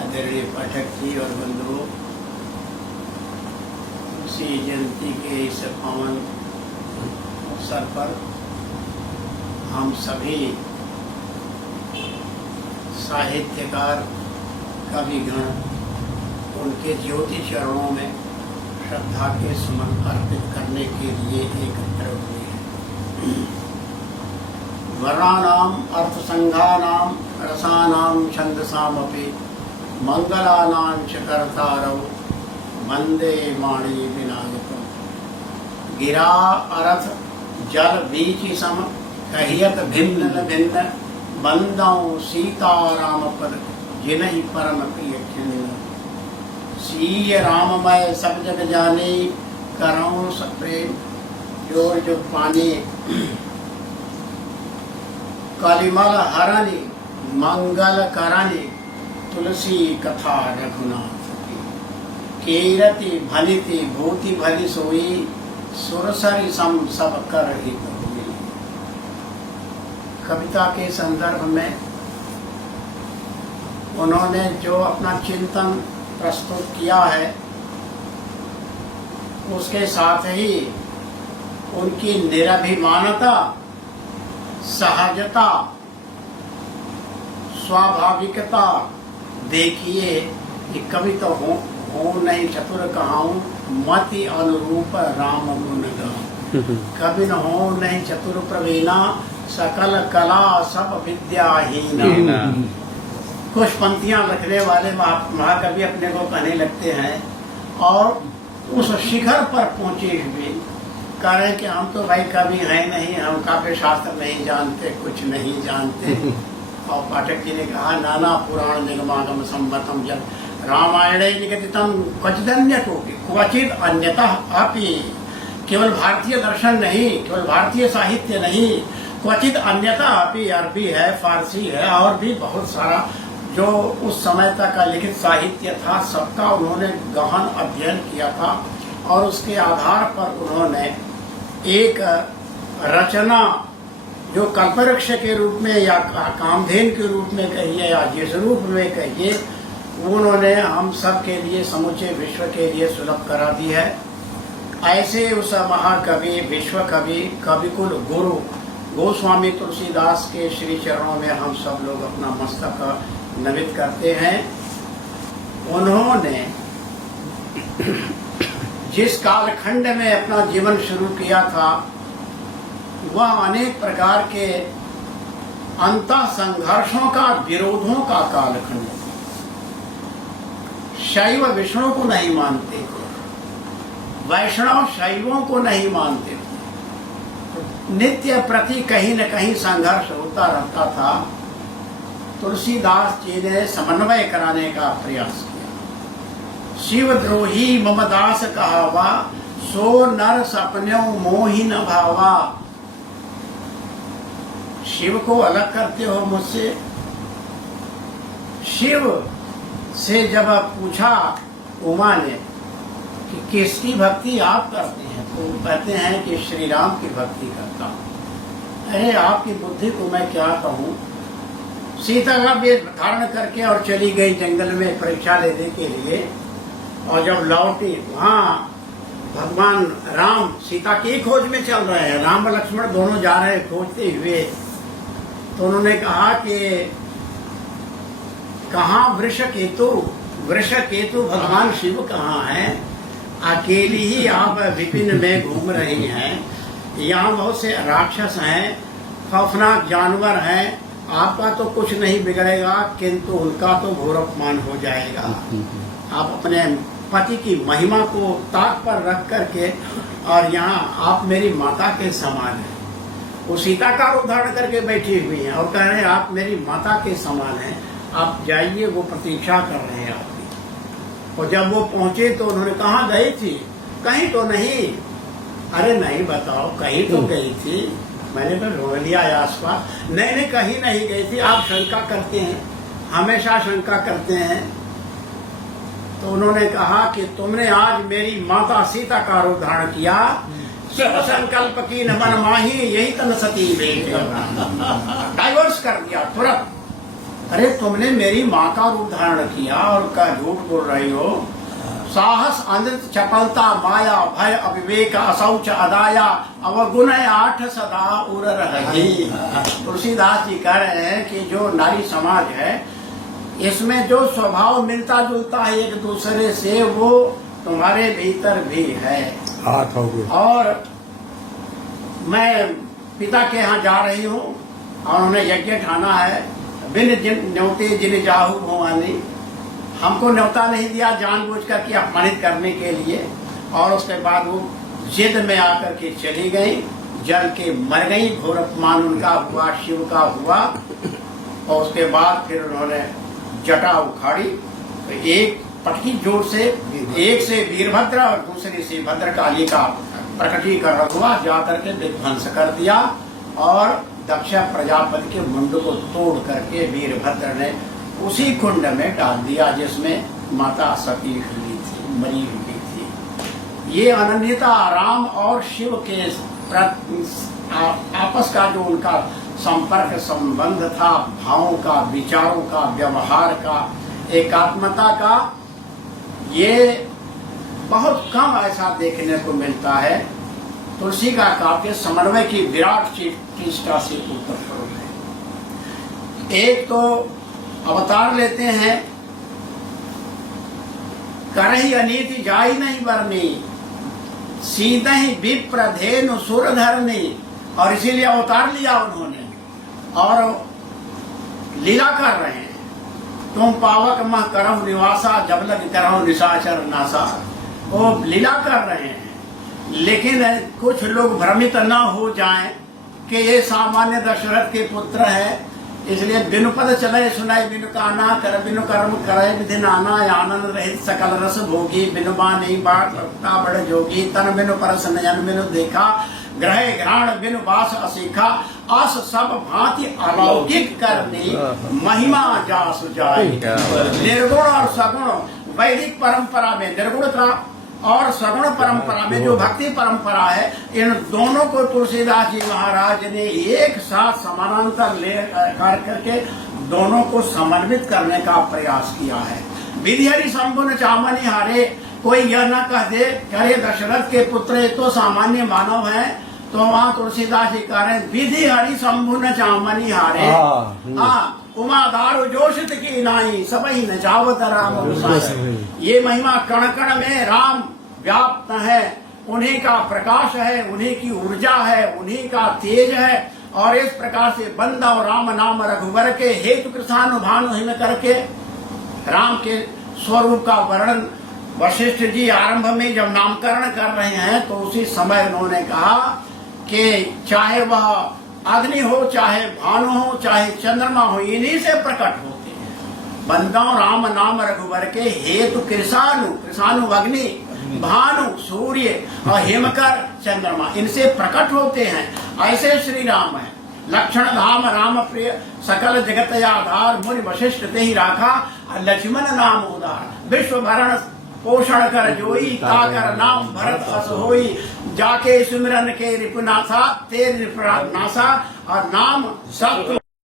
आदरणीय पाठक जी और बंधुओं, तुलसी जयंती के इस पावन अवसर पर हम सभी साहित्यकार कविगण उनके ज्योति चरणों में श्रद्धा के सुमन अर्पित करने के लिए एकत्र हुए हैं। वर्णानाम अर्थसंघानाम रसानाम छंदसामपि मंगलानां च कर्तारौ वंदे वाणी विनायकम्। गिरा अरथ जल बीच सम कहियत भिन्न भिन्न बंदौ सीताराम पद जिनहि परम प्रिय खिन्न। सीय राममय सब जग जाने करऊं सब प्रेम जोर जो पाने। कलिमल हरनि मंगल करनि तुलसी कथा रघुनाथ की। कीरति भलिति भूति भली सोई सुरसरि सम सब कर हित हुई। कविता के संदर्भ में उन्होंने जो अपना चिंतन प्रस्तुत किया है, उसके साथ ही उनकी निरभिमानता, सहजता, स्वाभाविकता देखिए कि कवि तो हो नहीं चतुर कहाऊं मति अनुरूप राम गुण गाऊं। कवि न हो नहीं चतुर प्रवीणा सकल कला सब विद्याहीना। कुछ पंक्तियां रखने वाले महाकवि अपने को कहने लगते हैं और उस शिखर पर पहुंचे हुए कह रहे हैं कि हम तो भाई कवि हैं नहीं, हम काव्य शास्त्र नहीं जानते, कुछ नहीं जानते। और पाठक जी ने कहा नाना पुराण निगमागम संवतम जब रामायण निगदितम क्वचिदन्य को क्वचित अन्यतः अपि। केवल भारतीय दर्शन नहीं, केवल भारतीय साहित्य नहीं, क्वचित अन्यतः अपि। अरबी है, फारसी है और भी बहुत सारा जो उस समय तक का लिखित साहित्य था, सबका उन्होंने गहन अध्ययन किया था और उसके आधार पर उन्होंने एक रचना जो कल्पवृक्ष के रूप में या कामधेनु के रूप में कहिए या जिस रूप में कहिए, उन्होंने हम सब के लिए, समूचे विश्व के लिए सुलभ करा दी है। ऐसे उस महाकवि, विश्व कवि, कविकुल गुरु गोस्वामी तुलसीदास के श्री चरणों में हम सब लोग अपना मस्तक नमित करते हैं। उन्होंने जिस कालखंड में अपना जीवन शुरू किया था, वह अनेक प्रकार के अंतः संघर्षों का, विरोधों का कालखंड। शैव विष्णु को नहीं मानते थे, वैष्णव शैवों को नहीं मानते थे। नित्य प्रति कहीं न कहीं संघर्ष होता रहता था। तुलसीदास जी ने समन्वय कराने का प्रयास किया। शिवद्रोही मम दास कहावा सो नर सपन्यों मोहि न भावा। शिव को अलग करते हो मुझसे। शिव से जब पूछा उमा ने कि किसकी भक्ति आप करते हैं, तो कहते हैं कि श्री राम की भक्ति करता हूँ। अरे आपकी बुद्धि को मैं क्या कहूँ। सीता का वेश धारण करके और चली गई जंगल में परीक्षा लेने के लिए, और जब लौटी वहाँ भगवान राम सीता की खोज में चल रहे हैं। राम और लक्ष्मण दोनों जा रहे हैं खोजते हुए। तो उन्होंने कहा कि कहाँ वृषकेतु, वृषकेतु भगवान शिव कहाँ हैं? अकेली ही आप विपिन में घूम रही हैं। यहाँ बहुत से राक्षस हैं, खौफनाक जानवर हैं। आपका तो कुछ नहीं बिगड़ेगा, किंतु उनका तो घोर अपमान हो जाएगा। आप अपने पति की महिमा को ताक पर रख करके, और यहाँ आप मेरी माता के समान हैं। वो सीता का रूप धारण करके बैठी हुई हैं और कह रहे हैं आप मेरी माता के समान हैं, आप जाइए, वो प्रतीक्षा कर रहे हैं आपकी। और जब वो पहुंचे तो उन्होंने कहाँ गई थी? कहीं तो नहीं। अरे नहीं बताओ, कहीं तो गई थी, मैंने तो ढूंढ लिया आसपास। नहीं कहीं नहीं गई थी। आप शंका करते हैं, हमेशा शंका करते हैं। तो उन्होंने कहा कि तुमने आज मेरी माता सीता का रूप धारण किया, शुभ संकल्प की न मन माही, यही तन सती बेटे। डाइवर्स कर दिया तुरंत। अरे तुमने मेरी माँ का रूप धारण किया और का झूठ बोल रही हो। साहस अनृत चपलता माया भय अविवेक असौच अदाया अवगुण आठ सदा उर रही। तुलसीदास जी कह रहे हैं कि जो नारी समाज है इसमें जो स्वभाव मिलता जुलता है एक दूसरे से, वो तुम्हारे भीतर भी है। और मैं पिता के यहाँ जा रही हूँ और उन्हें यज्ञ ठाना है। बिन जिन न्योते जिन जाहू भवानी, हमको न्योता नहीं दिया जानबूझ कर के अपमानित करने के लिए। और उसके बाद वो जिद में आकर के चली गई, जल के मर गई। घोर अपमान उनका हुआ, शिव का हुआ। और उसके बाद फिर उन्होंने जटा उखाड़ी, तो एक पटकी जोर से, एक से वीरभद्र और दूसरी से भद्रकाली का प्रकटीकरण हुआ, जाकर के विध्वंस कर दिया और दक्ष प्रजापति के मुंड को तोड़ करके वीरभद्र ने उसी कुंड में डाल दिया जिसमें माता सती हुई थी, मरी हुई थी। ये अनन्यता राम और शिव के आपस का जो उनका संपर्क संबंध था, भावों का, विचारों का, व्यवहार का, एकात्मता का, ये बहुत कम ऐसा देखने को मिलता है। तुलसी का काव्य समन्वय की विराट चेष्टा से उत्पन्न है। एक तो अवतार लेते हैं, करही अनीति जाई नहीं बरनी, सीधा ही विप्रधेनु सुर धरनी। और इसीलिए अवतार लिया उन्होंने और लीला कर रहे हैं। तुम पावक मह करहु निवासा, जब लग करहु निशाचर नासा। वो लीला कर रहे हैं, लेकिन कुछ लोग भ्रमित न हो जाएं कि ये सामान्य दशरथ के पुत्र है। इसलिए बिनु पद चले सुनाई बिनु काना, कर बिनु कर्म करे विधि नाना, आनंद रहित सकल रस भोगी, बिनु बानी बाट रखता बड़ जोगी, तन बिनु परस नयन बिनु देखा, ग्रह घ्राण बिनु बास असीखा, अस सब भांति अलौकिक करनी, महिमा जासु जाय। निर्गुण और सगुण वैदिक परंपरा में, निर्गुण का और सगुण परंपरा में जो भक्ति परंपरा है, इन दोनों को तुलसीदास जी महाराज ने एक साथ समानांतर ले करके दोनों को समन्वित करने का प्रयास किया है। विधि हरि शंभु न चामनी हारे, कोई यह न कह दे अरे दशरथ के पुत्र तो सामान्य मानव है, तो वहाँ तुलसीदास जी कह रहे हैं विधि हरि शंभु न चामनी हारे। हाँ, उमा दारू जोशित की नाई, सबही न जावत राम गुसाई। ये महिमा कण कण में राम व्याप्त है, उन्हीं का प्रकाश है, उन्हीं की ऊर्जा है, उन्हीं का तेज है। और इस प्रकार से बंदा और राम नाम रघुवर के हेतु कृष्णानुभानु हिम करके राम के स्वरूप का वर्णन वशिष्ठ जी आरंभ में जब नामकरण कर रहे हैं तो उसी समय उन्होंने कहा कि चाहे वह अग्नि हो, चाहे भानु हो, चाहे चंद्रमा हो, इन्हीं से प्रकट होते हैं। बंदा राम नाम रघुवर के हेतु कृषाणु अग्नि, भानु सूर्य और हिमकर चंद्रमा, इनसे प्रकट होते हैं। ऐसे श्री राम है। लक्षण धाम राम प्रिय, सकल जगत आधार, मुनि वशिष्ठ ते ही राखा, लक्ष्मण नाम उदार। विश्व भरण पोषण कर जोई, ताकर नाम भरत अस होई, जाके सुमिरन के रिपुनाथा तेर नासा। और नाम शत्रु